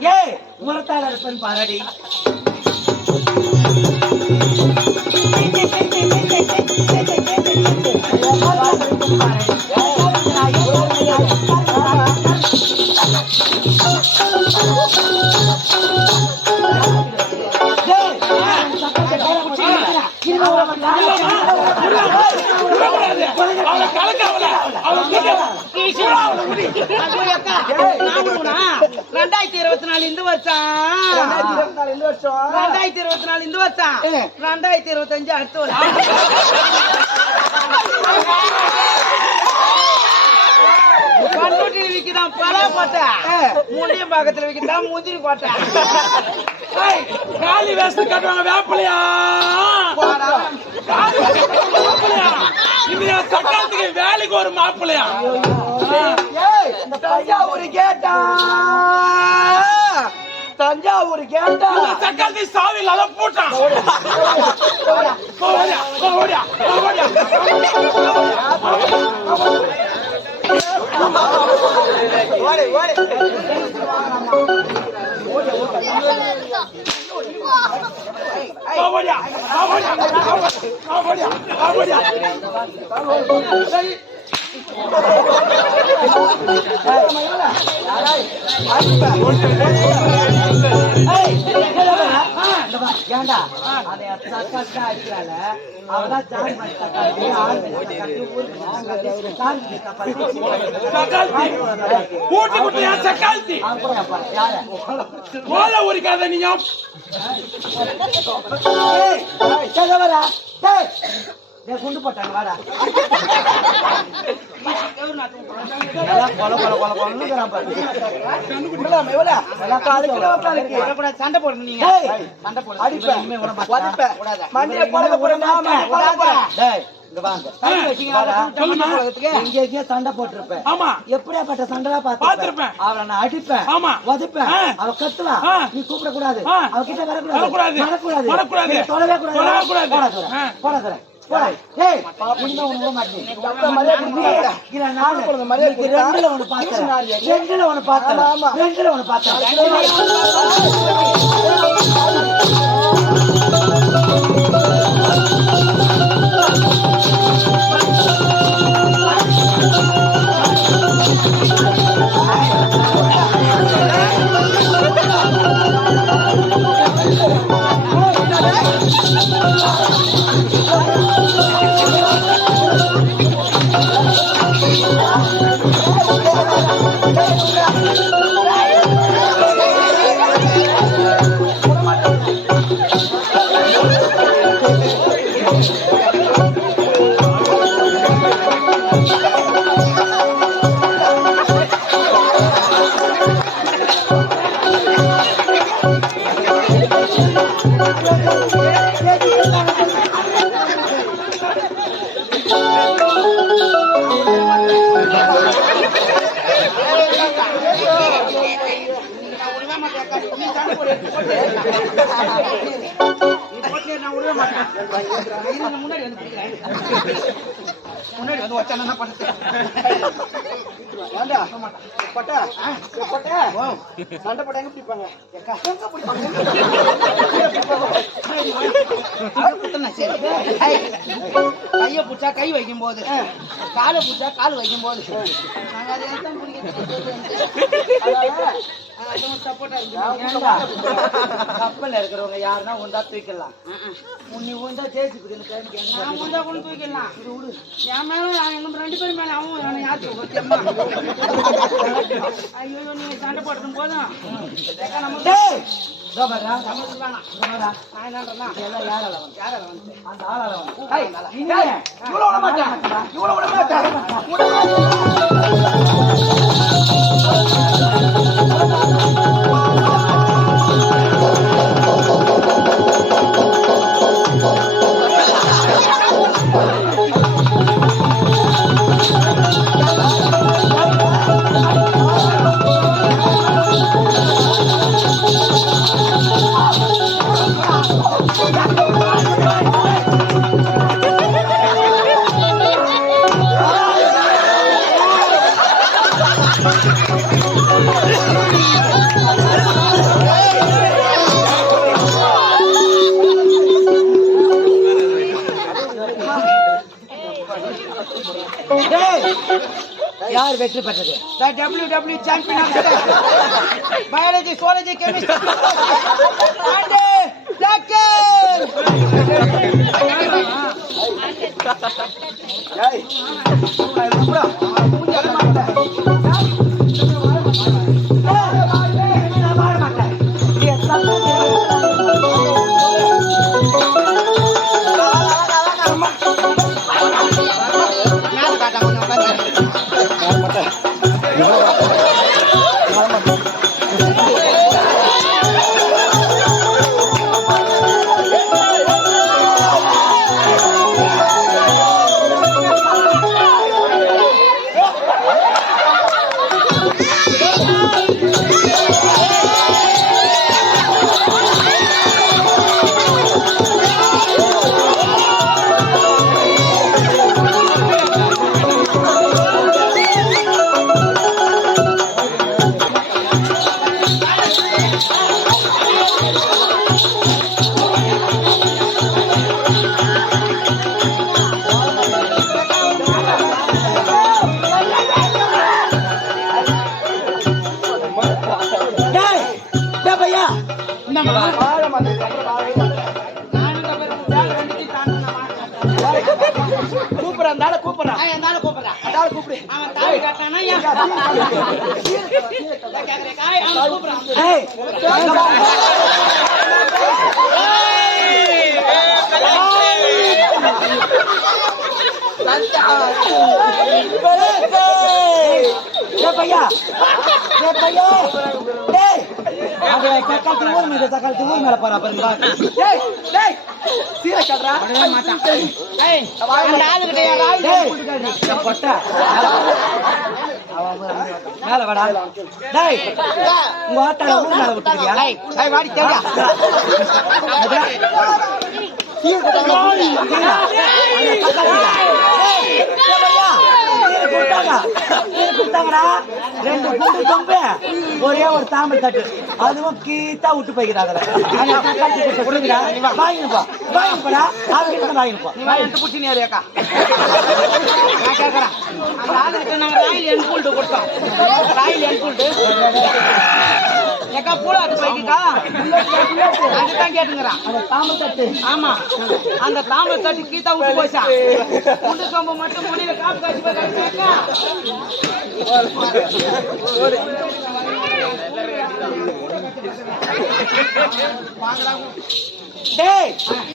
ஏய் முரத்தாளர் இருப்பேன் பாரடி. அவளை கலக்க அவளை. அவளை ரெண்டாயிரத்தி இருபத்தி நாலு இந்த வருஷம். ரெண்டாயிரத்தி இருபத்தி நாலு இந்த வருஷம். ரெண்டாயிரத்தி இருபத்தஞ்சு அடுத்த வருஷம். பண்ருட்டியில் விற்கிறான் பலா கோட்டை முண்டியம் பக்கத்துல விற்கிறான் முந்திரி ஏய், காலி வேஸ்ட் கட்டுவாங்க வேப்பலையா? வேப்பலையா? என் சக்காலத்துக்கு வேலைக்கு ஒரு மாப்பிள்ளையா? தஞ்சாவூர் கேட்டா தஞ்சாவூர் கேட்டா சக்காலத்தை சாவி இல்லாத போட்டான் ஓடியா ஓடியா ஓடியா ஓடியா ஓடியா ஏண்டா அதை தக்காளி அடிக்கிறாள் அவதான் ஜாதி மணி தக்காளி ஆள் தக்காளி ஊருக்கு தக்காளி சாமி தக்காளி கூட்டி கூட்டி என் சக்காலத்தி அவன் கூட அப்பா யாரு ஓலை ஏய் டேய் குண்டு போட்டாங்க வாடா. சண்டை போடுங்க நீங்க. சண்டை போடுங்க அடிப்பேன். மண்டையை போறேன். சண்டை போட்டிருப்பேன். எப்படியாப்பட்ட சண்டை பார்த்திருப்பேன். அவளை நான் அடிப்பேன். உதைப்பேன். அவ கத்துவா. நீ கூப்பிட கூடாது ஆ. அவ கிட்ட வரக்கூடாது. வரக்கூடாது. தொடவே கூடாது. தொடவே கூடாது. போடா ஒண்ணு பார்த்தேன். முன்னாடி வந்து வச்சா என்ன பண்ணுறது சண்டை போட்டா எங்க பிடிப்பாங்க கைய புடிச்சா கை வைக்கும் போது காலை புடிச்சா கால் வைக்கும் போது நாங்க அதை தான் ஏண்டா? கப்பல்ல இருக்கிறவங்க யாருன்னா உண்டா தூக்கிடலாம். உன்னை ஜெயிச்சு குடின்னு நான் முந்தா கொண்டு தூக்கிடலாம். இது விடு. என் மேல எங்க ரெண்டு பேரும் மேல அவன் அவனை யார் தூக்கம் ஐயோ நீங்க சண்டை போடுறது போதும். நீங்க இவ்வளவு விட மாட்டேன். இவ்வளவு விட மாட்டேன் யார் வெற்றி பெற்றது The WW champion of the day. Biology, zoology, chemistry. கூப்பிடுறேன், அந்த ஆளை கூப்பிடுறேன். அந்த ஆளை கூப்பிடு. ஏய், இங்க வா. டேய் பையா, டேய் பையா, டேய். அவன் தக்காளி ஊர் மேல தக்காளி ஊர் மேல பாருங்க டேய் என் பொட்டை. அவன் மேல வாடா. டேய் உங்க ஆத்தால ஊர் மேல விட்டுறியா வாடி தேவையா? சீரை கட்டுறா. சீரை. அந்த தக்காளிடா. டேய், டேய் பையா, சீரை கொடுத்தாங்க. சீரை கொடுத்தாங்கடா. ரெண்டு குண்டு சொம்பு, ஒரே ஒரு தாம்பல் தட்டு. அதுவும் கீத்தா விட்டு போய்க்கிறாங்க. வாங்கிப்பா வாங்கிப்படா அவங்க வாங்கிப்பா நீ கேட்கறேன் அந்த ஆளுகிட்ட ராயல் என்ஃபீல்டு கொடுத்தோம். Royal enfield. ஏக்கா பூலா அது பைக்குக்கா. அதுதான் கேட்டுங்கிறான். அந்த தாம்பல் தட்டு. ஆமா. அந்த தாம்பல் தட்டு கீதா விட்டு போச்சா? குண்டு சொம்பு மட்டும் முடியல காப்பு காய்ச்சி போய் கழிச்சாக்கா டேய்.